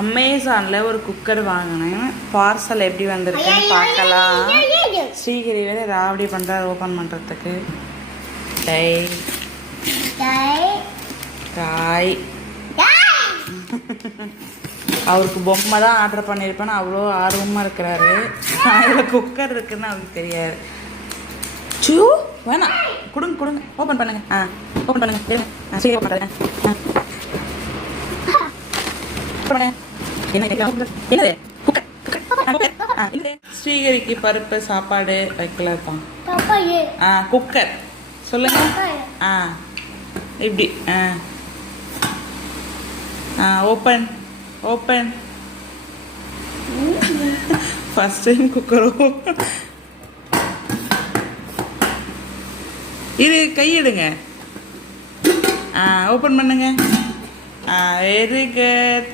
அமேசானில் ஒரு குக்கர் வாங்கினேன். பார்சல் எப்படி வந்திருக்குன்னு பார்க்கலாம். ஸ்ரீகிரி வேறு ராவடி பண்ணுறாரு ஓப்பன் பண்ணுறதுக்கு. காய் அவருக்கு பொம்மை தான் ஆர்டர் பண்ணியிருப்பேன்னு அவ்வளோ ஆர்வமாக இருக்கிறாரு. அதில் குக்கர் இருக்குன்னு அவருக்கு தெரியாது. சூ வேணாம், கொடுங்க கொடுங்க, ஓப்பன் பண்ணுங்க. ஓப்பன் பண்ணுங்க. சரி ஓப்பன் பண்ணுறேன். என்னது ஸ்ரீகரிக்கு பருப்பு சாப்பாடு வைக்கலதான். குக்கர் சொல்லுங்க. இப்படி open open. First time cooker open. இது கையிடுங்க. ஓப்பன் பண்ணுங்க. Very good.